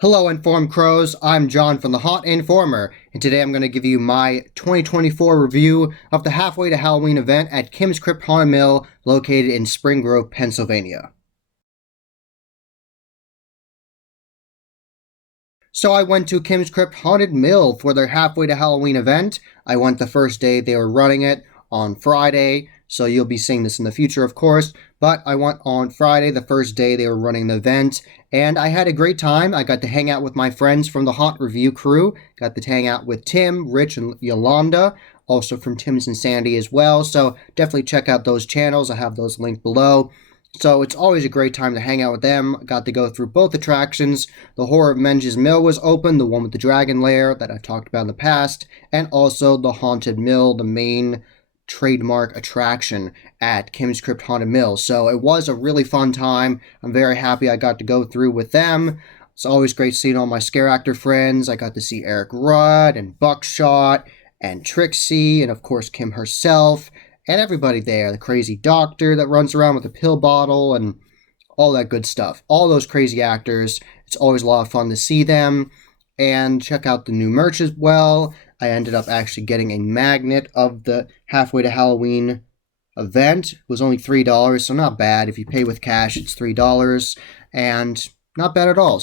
Hello, Informed Crows. I'm John from the Hot Informer, and today I'm going to give you my 2024 review of the Halfway to Halloween event at Kim's Krypt Haunted Mill, located in Spring Grove, Pennsylvania. So I went to Kim's Krypt Haunted Mill for their Halfway to Halloween event. I went the first day they were running it on Friday, so you'll be seeing this in the future, of course. But I went on Friday, the first day they were running the event, and I had a great time. I got to hang out with my friends from the Haunt Review crew. Got to hang out with Tim, Rich, and Yolanda, also from Tim's and Sandy as well. So definitely check out those channels. I have those linked below. So it's always a great time to hang out with them. Got to go through both attractions. The Horror of Menges Mill was open, the one with the dragon lair that I've talked about in the past, and also the Haunted Mill, the main trademark attraction at Kim's Krypt Haunted Mill. So it was a really fun time. I'm very happy I got to go through with them. It's always great seeing all my scare actor friends. I got to see Eric Rudd and Buckshot and Trixie and of course Kim herself and everybody there. The crazy doctor that runs around with a pill bottle and all that good stuff. All those crazy actors. It's always a lot of fun to see them. And check out the new merch as well. I ended up actually getting a magnet of the Halfway to Halloween event. It was only $3, so not bad. If you pay with cash, it's $3, and not bad at all.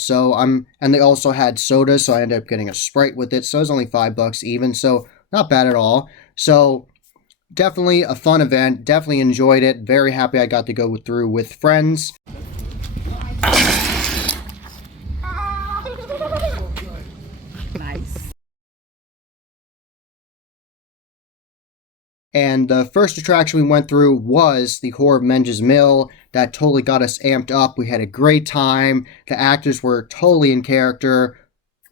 And they also had soda, so I ended up getting a Sprite with it, so it was only $5 even, so not bad at all. So definitely a fun event, definitely enjoyed it. Very happy I got to go through with friends. Nice. And the first attraction we went through was the Horror of Menges Mill. That totally got us amped up. We had a great time. The actors were totally in character,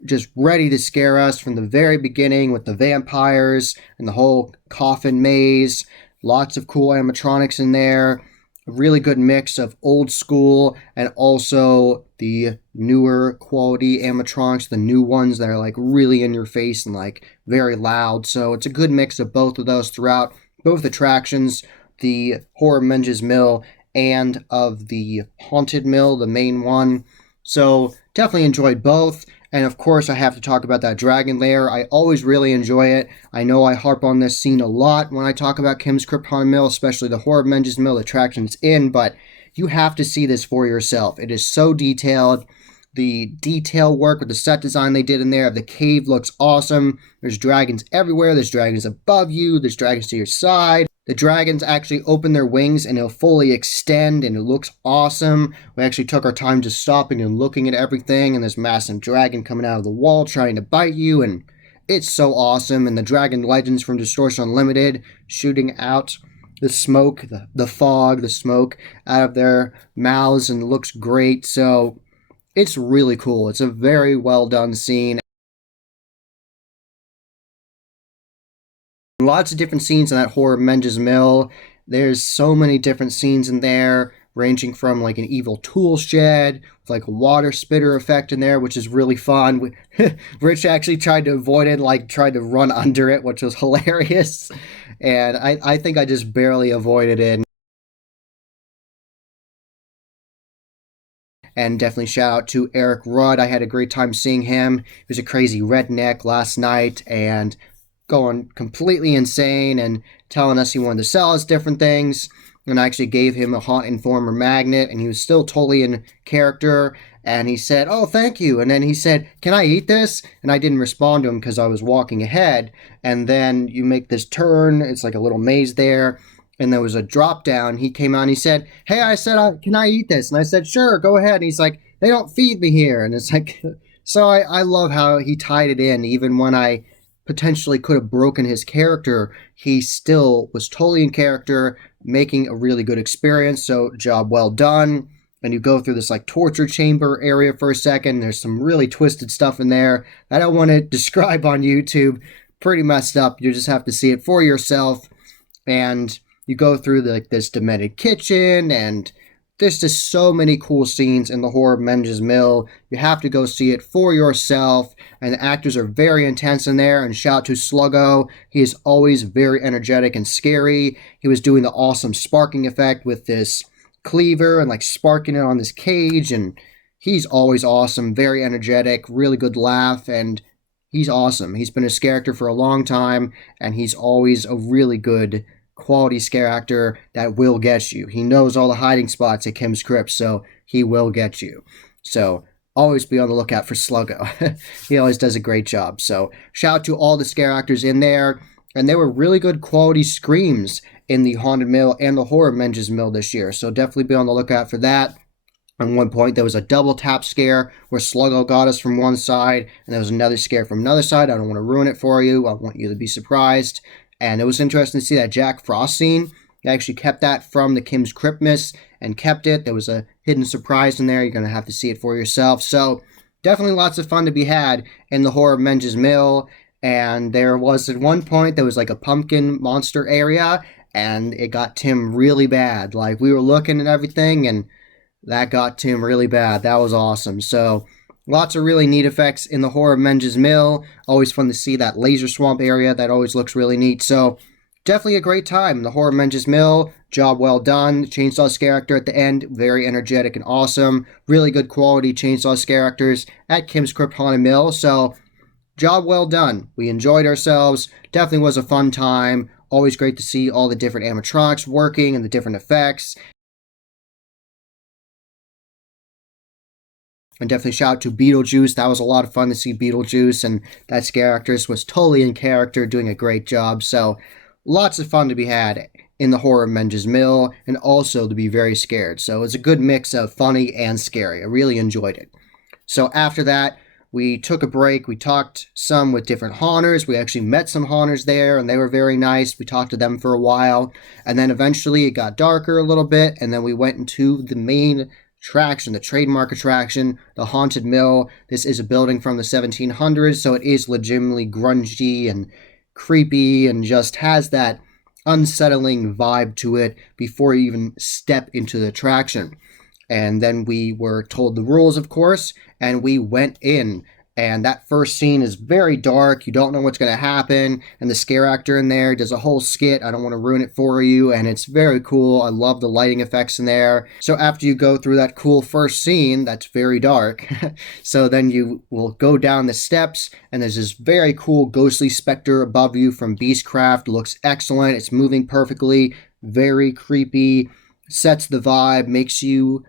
just ready to scare us from the very beginning with the vampires and the whole coffin maze. Lots of cool animatronics in there. A really good mix of old school and also the newer quality animatronics, the new ones that are like really in your face and like very loud. So it's a good mix of both of those throughout both attractions, the Horror Menges Mill and of the Haunted Mill, the main one. So definitely enjoyed both. And of course, I have to talk about that dragon lair. I always really enjoy it. I know I harp on this scene a lot when I talk about Kim's Krypt Haunted Mill, especially the Horror of Menges Mill attraction it's in, but you have to see this for yourself. It is so detailed. The detail work with the set design they did in there of the cave looks awesome. There's dragons everywhere. There's dragons above you. There's dragons to your side. The dragons actually open their wings and they'll fully extend and it looks awesome. We actually took our time just stopping and looking at everything, and this massive dragon coming out of the wall trying to bite you, and it's so awesome. And the dragon legends from Distortion Unlimited shooting out the smoke, the fog, the smoke out of their mouths, and it looks great. So it's really cool. It's a very well done scene. Lots of different scenes in that Horror Menges Mill. There's so many different scenes in there, ranging from like an evil tool shed with like a water spitter effect in there, which is really fun. Rich actually tried to avoid it, like tried to run under it, which was hilarious. And I think I just barely avoided it. And definitely shout out to Eric Rudd. I had a great time seeing him. He was a crazy redneck last night and going completely insane and telling us he wanted to sell us different things. And I actually gave him a Haunt Informer magnet, and he was still totally in character. And he said, "Oh, thank you." And then he said, "Can I eat this?" And I didn't respond to him because I was walking ahead. And then you make this turn. It's like a little maze there. And there was a drop down. He came out and he said, "Hey," I said, "can I eat this?" And I said, "Sure, go ahead." And he's like, "They don't feed me here." And it's like, so I love how he tied it in. Even when I potentially could have broken his character, he still was totally in character, making a really good experience. So job well done. And you go through this like torture chamber area for a second. There's some really twisted stuff in there that I don't want to describe on YouTube. Pretty messed up. You just have to see it for yourself. And you go through this demented kitchen, and there's just so many cool scenes in the Horror of Menges Mill. You have to go see it for yourself. And the actors are very intense in there. And shout out to Sluggo. He is always very energetic and scary. He was doing the awesome sparking effect with this cleaver and like sparking it on this cage. And he's always awesome, very energetic, really good laugh, and he's awesome. He's been a scare actor for a long time, and he's always a really good quality scare actor that will get you. He knows all the hiding spots at Kim's Crypt, so he will get you. So always be on the lookout for Sluggo. He always does a great job. So shout out to all the scare actors in there. And they were really good quality screams in the Haunted Mill and the Horror Menges Mill this year. So definitely be on the lookout for that. At one point, there was a double tap scare where Sluggo got us from one side, and there was another scare from another side. I don't want to ruin it for you. I want you to be surprised. And it was interesting to see that Jack Frost scene. They actually kept that from the Kim's Crypt Miss and kept it. There was a hidden surprise in there. You're going to have to see it for yourself. So definitely lots of fun to be had in the Horror Menges Mill. And there was at one point, there was like a pumpkin monster area, and it got Tim really bad. Like, we were looking and everything, and that got Tim really bad. That was awesome. So lots of really neat effects in the Horror Menges Mill. Always fun to see that laser swamp area. That always looks really neat. So definitely a great time in the Horror Menges Mill. Job well done. Chainsaw scare actor at the end, very energetic and awesome. Really good quality chainsaw scare actors at Kim's Crypt Haunted Mill. So job well done. We enjoyed ourselves. Definitely was a fun time. Always great to see all the different animatronics working and the different effects. And definitely shout out to Beetlejuice. That was a lot of fun to see Beetlejuice, and that scare actress was totally in character, doing a great job. So lots of fun to be had in the Horror Menges Mill, and also to be very scared. So it's a good mix of funny and scary. I really enjoyed it. So after that, we took a break. We talked some with different haunters. We actually met some haunters there, and they were very nice. We talked to them for a while. And then eventually it got darker a little bit, and then we went into the main attraction, the trademark attraction, the Haunted Mill. This is a building from the 1700s, so it is legitimately grungy and creepy and just has that unsettling vibe to it before you even step into the attraction. And then we were told the rules, of course, and we went in. And that first scene is very dark. You don't know what's going to happen. And the scare actor in there does a whole skit. I don't want to ruin it for you. And it's very cool. I love the lighting effects in there. So after you go through that cool first scene, that's very dark. So then you will go down the steps, and there's this very cool ghostly specter above you from Beastcraft. It looks excellent. It's moving perfectly. Very creepy. Sets the vibe. Makes you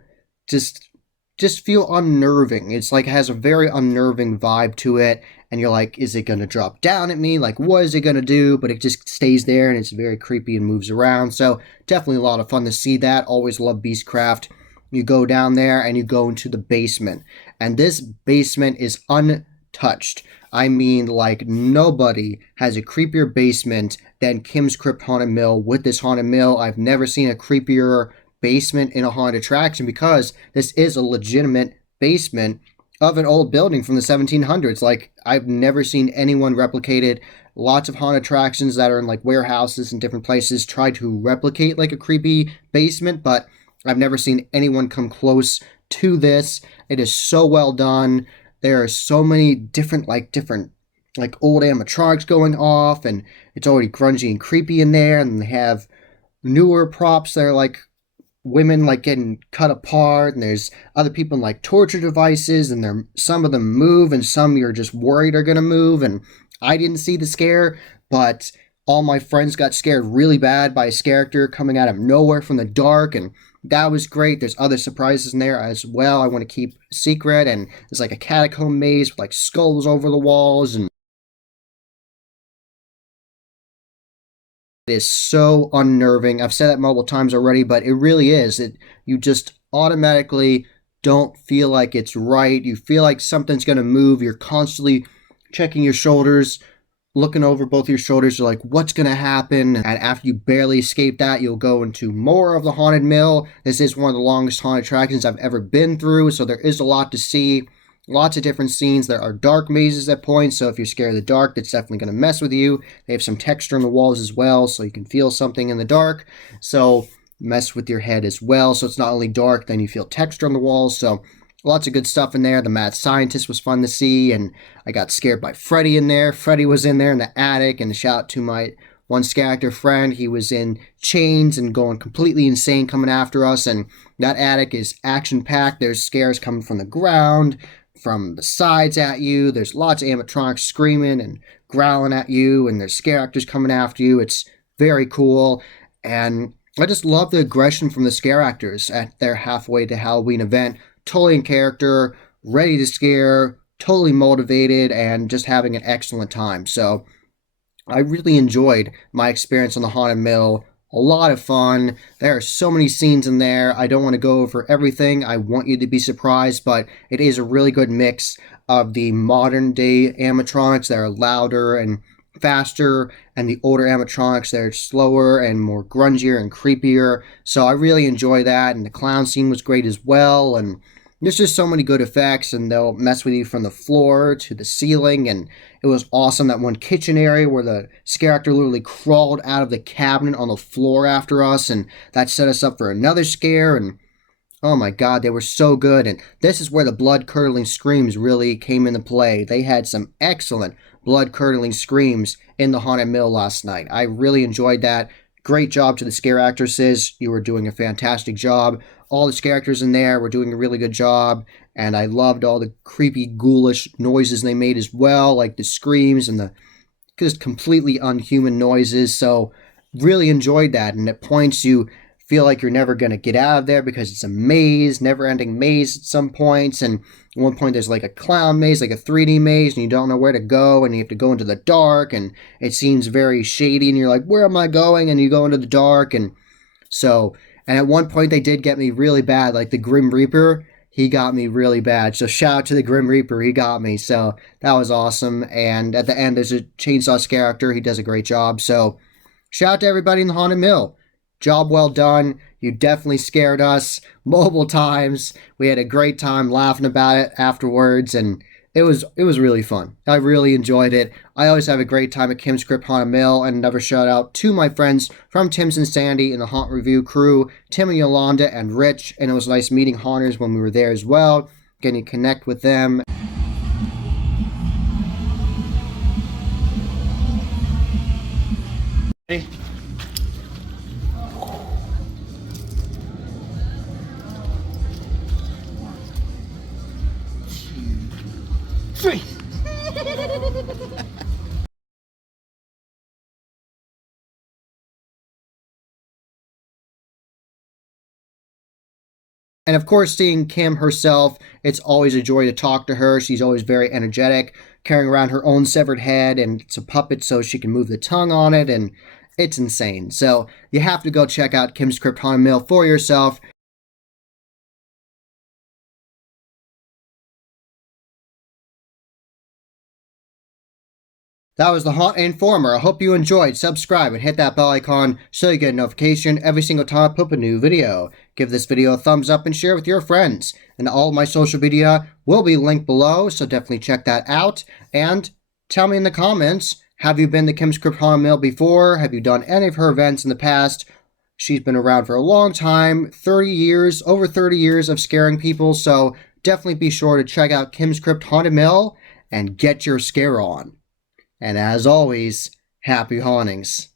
just feel unnerving. It's like it has a very unnerving vibe to it, and you're like, is it going to drop down at me? Like, what is it going to do? But it just stays there, and it's very creepy and moves around. So definitely a lot of fun to see that. Always love Beastcraft. You go down there, and you go into the basement. And this basement is untouched. I mean, like, nobody has a creepier basement than Kim's Crypt Haunted Mill. With this Haunted Mill, I've never seen a creepier basement in a haunted attraction, because this is a legitimate basement of an old building from the 1700s. Like, I've never seen anyone replicate it. Lots of haunted attractions that are in like warehouses and different places try to replicate like a creepy basement, but I've never seen anyone come close to this. It is so well done. There are so many different old animatronics going off, and it's already grungy and creepy in there, and they have newer props that are like women like getting cut apart, and there's other people in like torture devices, and some of them move and some you're just worried are gonna move. And I didn't see the scare, but all my friends got scared really bad by a scare actor coming out of nowhere from the dark, and that was great. There's other surprises in there as well I want to keep secret, and there's like a catacomb maze with like skulls over the walls, and it is so unnerving. I've said that multiple times already, but it really is. You just automatically don't feel like it's right. You feel like something's going to move. You're constantly checking your shoulders, looking over both your shoulders. You're like, what's going to happen? And after you barely escape that, you'll go into more of the Haunted Mill. This is one of the longest haunted attractions I've ever been through, so there is a lot to see. Lots of different scenes. There are dark mazes at points, so if you're scared of the dark, that's definitely going to mess with you. They have some texture in the walls as well, so you can feel something in the dark. So mess with your head as well. So it's not only dark, then you feel texture on the walls. So lots of good stuff in there. The mad scientist was fun to see, and I got scared by Freddy in there. Freddy was in there in the attic, and shout out to my one scare actor friend. He was in chains and going completely insane coming after us, and that attic is action-packed. There's scares coming from the ground, from the sides at you. There's lots of animatronics screaming and growling at you, and there's scare actors coming after you. It's very cool, and I just love the aggression from the scare actors at their halfway to Halloween event. Totally in character, ready to scare, totally motivated, and just having an excellent time. So I really enjoyed my experience on the Haunted Mill. A lot of fun. There are so many scenes in there. I don't want to go over everything. I want you to be surprised, but it is a really good mix of the modern day animatronics that are louder and faster, and the older animatronics that are slower and more grungier and creepier. So I really enjoy that, and the clown scene was great as well, and there's just so many good effects, and they'll mess with you from the floor to the ceiling, and it was awesome, that one kitchen area where the scare actor literally crawled out of the cabinet on the floor after us, and that set us up for another scare, and oh my god, they were so good, and this is where the blood-curdling screams really came into play. They had some excellent blood-curdling screams in the Haunted Mill last night. I really enjoyed that. Great job to the scare actresses. You were doing a fantastic job. All the scare actors in there were doing a really good job, and I loved all the creepy, ghoulish noises they made as well, like the screams and the just completely unhuman noises. So really enjoyed that, and at points you feel like you're never going to get out of there because it's a maze, never-ending maze at some points, and at one point there's like a clown maze, like a 3D maze, and you don't know where to go, and you have to go into the dark, and it seems very shady, and you're like, where am I going? And you go into the dark, and at one point they did get me really bad, like the Grim Reaper, he got me really bad. So shout out to the Grim Reaper, he got me, so that was awesome. And at the end there's a chainsaw scare actor, he does a great job. So shout out to everybody in the Haunted Mill. Job well done. You definitely scared us multiple times. We had a great time laughing about it afterwards, and it was really fun. I really enjoyed it. I always have a great time at Kim's Krypt Haunted Mill, and another shout out to my friends from Tim's and Sandy and the Haunt Review crew, Tim and Yolanda and Rich, and it was nice meeting haunters when we were there as well, getting to connect with them. Ready? Free. And of course, seeing Kim herself, it's always a joy to talk to her. She's always very energetic, carrying around her own severed head, and it's a puppet so she can move the tongue on it, and it's insane. So you have to go check out Kim's Krypt Haunted Mill for yourself. That was the Haunt Informer. I hope you enjoyed. Subscribe and hit that bell icon so you get a notification every single time I put up a new video. Give this video a thumbs up and share with your friends. And all of my social media will be linked below, so definitely check that out. And tell me in the comments, have you been to Kim's Krypt Haunted Mill before? Have you done any of her events in the past? She's been around for a long time, 30 years, over 30 years of scaring people, so definitely be sure to check out Kim's Krypt Haunted Mill and get your scare on. And as always, happy hauntings.